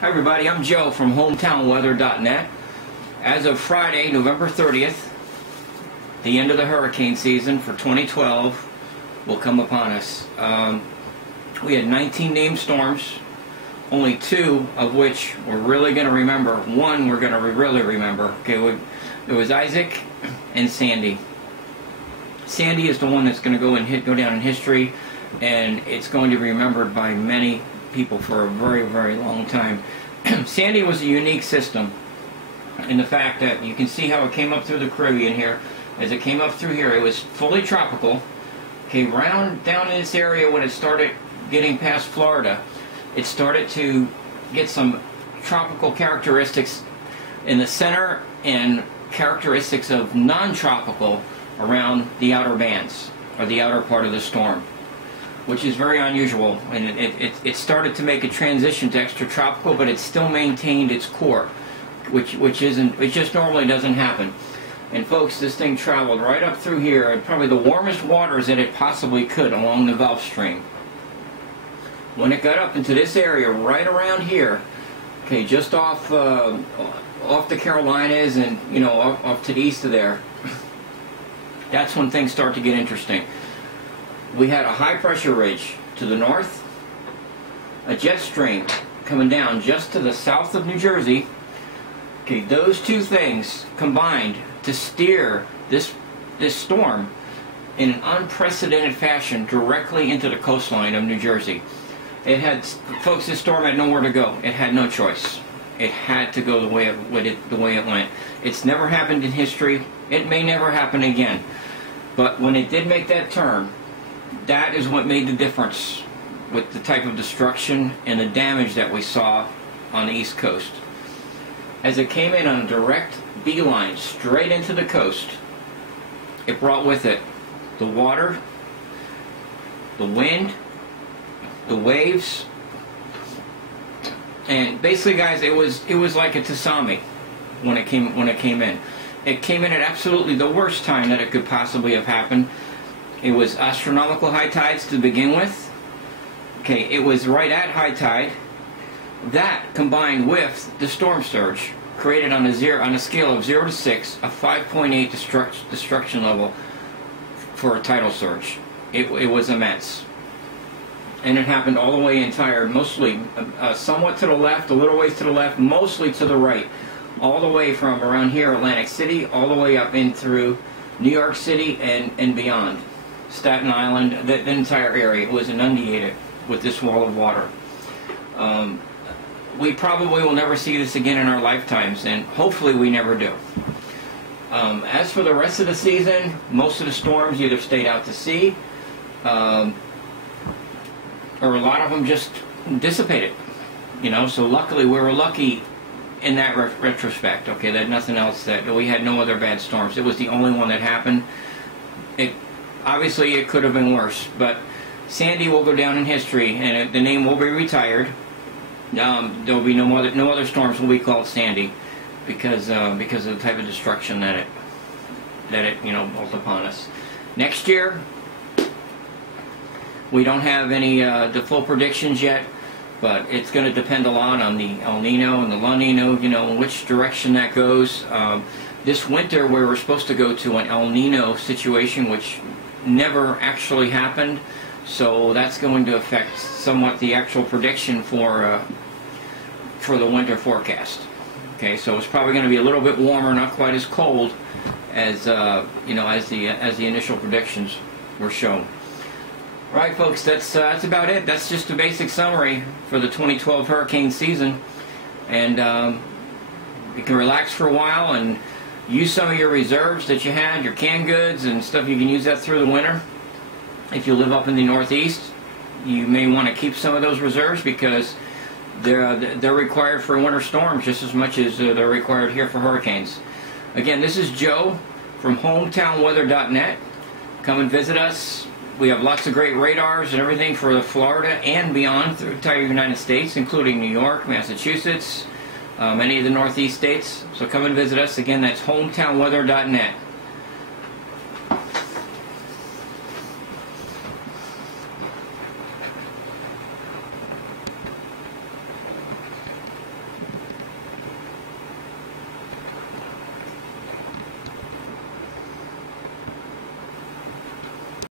Hi everybody, I'm Joe from hometownweather.net. As of Friday, November 30th, the end of the hurricane season for 2012 will come upon us. We had 19 named storms, only 2 of which we're really going to remember. One we're going to really remember. Okay, there was Isaac and Sandy. Sandy is the one that's going to go down in history, and it's going to be remembered by many people for a very, very long time. Sandy was a unique system in the fact that you can see how it came up through the Caribbean here. As it came up through here, it was fully tropical. Okay, down in this area when it started getting past Florida, it started to get some tropical characteristics in the center and characteristics of non-tropical around the outer bands, or the outer part of the storm, which is very unusual. And it started to make a transition to extratropical, but it still maintained its core, which just normally doesn't happen. And folks, this thing traveled right up through here at probably the warmest waters that it possibly could along the Gulf Stream. When it got up into this area right around here, okay, just off the Carolinas and off to the east of there, that's when things start to get interesting. We had a high pressure ridge to the north, a jet stream coming down just to the south of New Jersey. Okay, those two things combined to steer this storm in an unprecedented fashion directly into the coastline of New Jersey. Folks, this storm had nowhere to go. It had no choice. It had to go the way it went. It's never happened in history. It may never happen again. But when it did make that turn, that is what made the difference with the type of destruction and the damage that we saw on the East Coast. As it came in on a direct beeline straight into the coast, it brought with it the water, the wind, the waves, and basically, guys, it was like a tsunami when it came in. It came in at absolutely the worst time that it could possibly have happened. It was astronomical high tides to begin with. Okay, it was right at high tide. That combined with the storm surge created on a scale of 0 to 6 a 5.8 destruction level for a tidal surge. It was immense. And it happened all the way entire, mostly somewhat to the left, a little ways to the left, mostly to the right, all the way from around here, Atlantic City, all the way up in through New York City and beyond. Staten Island, the entire area was inundated with this wall of water. We probably will never see this again in our lifetimes, and hopefully we never do. As for the rest of the season, most of the storms either stayed out to sea, or a lot of them just dissipated. So luckily we were lucky in that retrospect. Okay, that nothing else, that we had no other bad storms. It was the only one that happened. Obviously it could have been worse, but Sandy will go down in history, and the name will be retired. There will be no other storms will be called Sandy, because of the type of destruction that it brought upon us. Next year, we don't have any the full predictions yet, but it's going to depend a lot on the El Nino and the La Nina, which direction that goes. This winter, we were supposed to go to an El Nino situation, which never actually happened, so that's going to affect somewhat the actual prediction for the winter forecast. Okay, so it's probably going to be a little bit warmer, not quite as cold as as the initial predictions were shown. All right, folks, that's about it. That's just a basic summary for the 2012 hurricane season, and you can relax for a while and use some of your reserves that you had, your canned goods and stuff. You can use that through the winter. If you live up in the Northeast, you may want to keep some of those reserves, because they're required for winter storms just as much as they're required here for hurricanes. Again, this is Joe from hometownweather.net. Come and visit us. We have lots of great radars and everything for the Florida and beyond through the entire United States, including New York, Massachusetts, many of the Northeast states. So come and visit us. Again, that's hometownweather.net.